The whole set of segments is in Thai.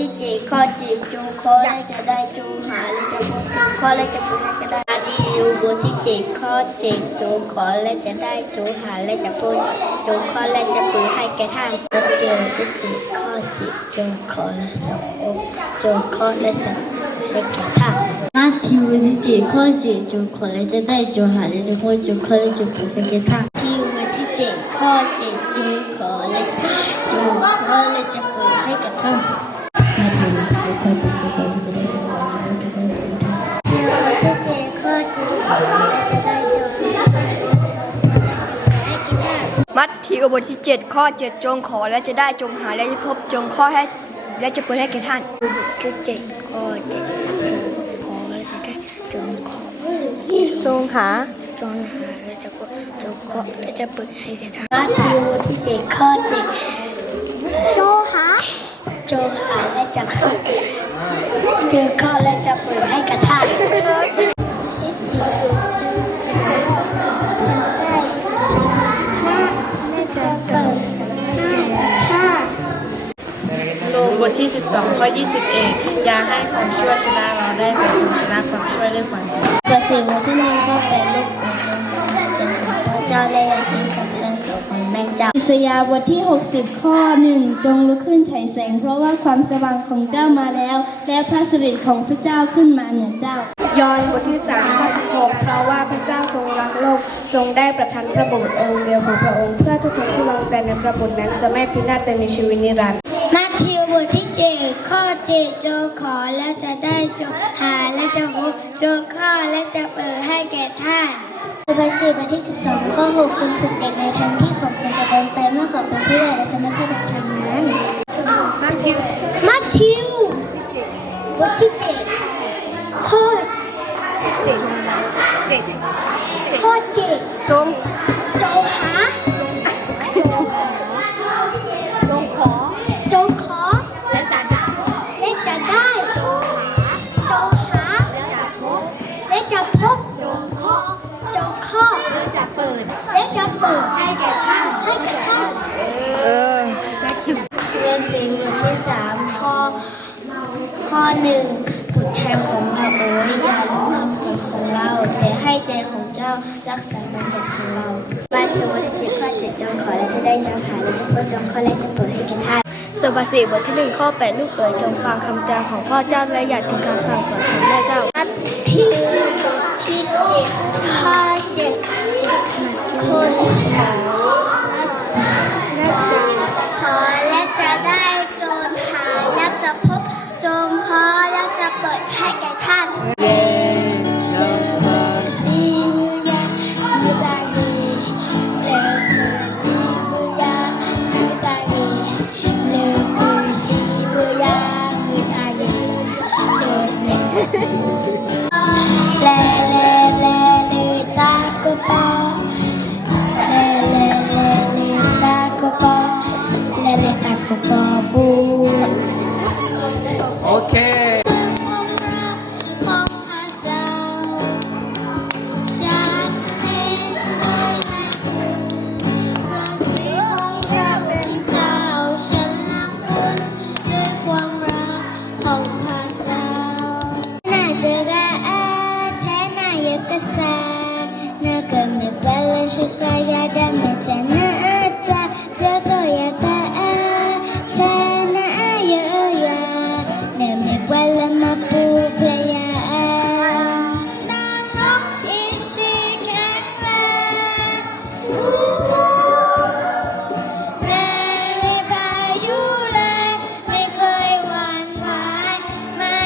ที่เจข้อจีบจูข้อและจะได้จูหาและจะพูดจูข้อและจะพูดจะได้ทิวบทที่เจข้อเจจูขอและจะได้จูหาและจะพูดจูข้อและจะปือให้แก่ท่านมัทธิวที่เจข้อจีบจูขอและจะพูดจูข้อและจะให้แก่ท่านมัทธิวที่เจข้อเจจูขอและจะได้จูหาและจะพูดจูข้อและจะปือให้แก่ท่านทิวที่เจข้อเจจูขอและจูข้อและจะปือให้แก่ท่านมาถึงข้อจิตจุกจะได้จุกจุกเที่ยวจะเจข้อจิตจุกจะได้จุกให้กินได้มัทธิวบทที่7ข้อ7จงขอและจะได้จงหาและจะพบจงข้อให้และจะเปิดให้แก่ท่านที่7ข้อ7ขอและจะได้จงขอจงหาและจะพบจงขอและจะเปิดให้แก่ท่านมัทธิวที่7ข้อ7จงหาและจะพบเจอข้อและจะเปิดให้กระท่านที่จีบจะได้ชาและจะเปิดให้กระท่านโลมบทที่12ข้อ21อย่าให้ความชั่วชนะเราได้แต่จงชนะความชั่วด้วยความดีบท4บทที่1ข้อ8ลูกเอ๋ยจงของพระเจ้าและอย่าทิ้งคำสรรเสริญของแม่เจ้าอิสยาห์บทที่60ข้อ1จงลุกขึ้นฉายแสงเพราะว่าความสว่างของเจ้ามาแล้วและพระสิริของพระเจ้าขึ้นมาเหนือเจ้ายอห์นบทที่3ข้อ16เพราะว่าพระเจ้าทรงรักโลกทรงได้ประทานพระบุตรองค์เดียวของพระองค์เพื่อทุกคนที่วางใจในพระบุตรนั้นจะไม่พินาศแต่มีชีวิตนิรันดร์มัทธิวบทที่7ข้อ7จงขอและจะได้จงหาและจะพบจงข้อและจะเปิดให้แก่ท่านบท4บทที่12ข้อ6จงฝึกเด็กในทางที่เขาควรจะเดินไปเมื่อเขาเป็นผู้ใหญ่และจะไม่พลาดทางนั้นมัทธิวบทที่7ข้อ7จงหาจงขอและจะได้จงหาและจะพบจงข้อและจะเปิดให้แก่ท่านชีวิตสีบทที่3ข้อ1บุตรชายของเราเอ๋ยอย่าลืมคำสอนของเราแต่ให้ใจของเจ้ารักษาบัญญัติของเรามัทธิวบทที่7ข้อ7จงขอและจะได้จงหาและจะพบจงข้อและจะเปิดให้แก่ท่านสุภาษิตบทที่1ข้อ8ลูกเอ๋ยจงฟังคำเตือนของพ่อเจ้าและอย่าทิ้งคำสั่งสอนของแม่เจ้ามัทธิวบทที่7ข้อ7คนขอและจะได้จงหาและจะพบจงขอและจะเปิดให้แก่ท่านโอเคไม่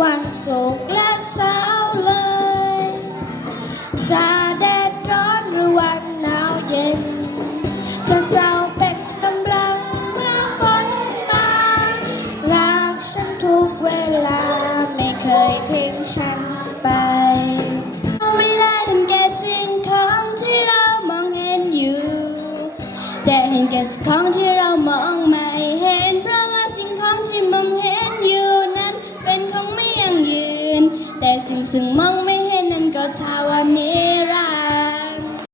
วันศุกร์และเสาร์เลย จะแดดร้อนหรือวันหนาวเย็น พระเจ้าเป็นกำลังเมื่อฝนมารักฉันทุกเวลาไม่เคยทิ้งฉันไปไม่ได้เห็นแก่สิ่งของที่เรามองเห็นอยู่ แต่เห็นแก่สิ่งของที่เรามองไม่เห็นเพราะว่าสิ่งของที่มองเห็นอยู่นั้นเป็นของไม่ยั่งยืนแต่สิ่งซึ่งมอง